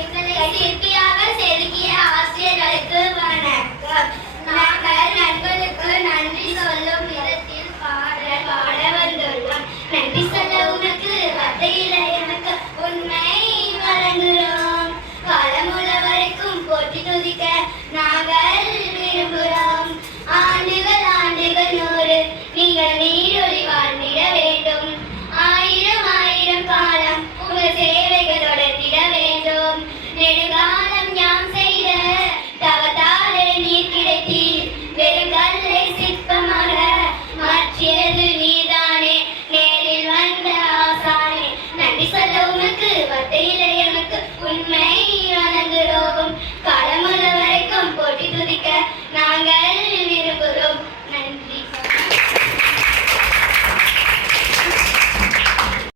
எங்களை சிற்பியாக செதுக்கிய ஆசிரியர்களுக்கு வணக்கம். நாங்கள் நண்பர்களுக்கு நன்றி சொல்லும் விதத்தில் பாடல் பாட வந்துள்ளோம். நன்றி சொல்ல உனக்கு வார்த்தையில்லை எனக்கு உண்மை வழங்குகிறோம். காலமுள்ள வரைக்கும் போற்றி துதிக்க நாங்கள் விரும்புகிறோம். ஆண்டுகள் ஆண்டுகள் 100 நீங்கள் நீடொழி வாழ்ந்திட வேண்டும். 1000 காலம் உங்கள் சேவைகள் தொடர்ந்திட வேண்டும். நெடுங்காலம் யாம் செய்த தவத்தாலே நீர் கிடைத்தீர். வெறும் கல்லை சிற்பமாக மாற்றியது நீதானே, நேரில் வந்த ஆசானே. நன்றி சொல்ல உனக்கு வார்த்தையில்லை எனக்கு உண்மை வழங்குகிறோம். காலமுள்ள வரைக்கும் போட்டி துதிக்க நாங்கள்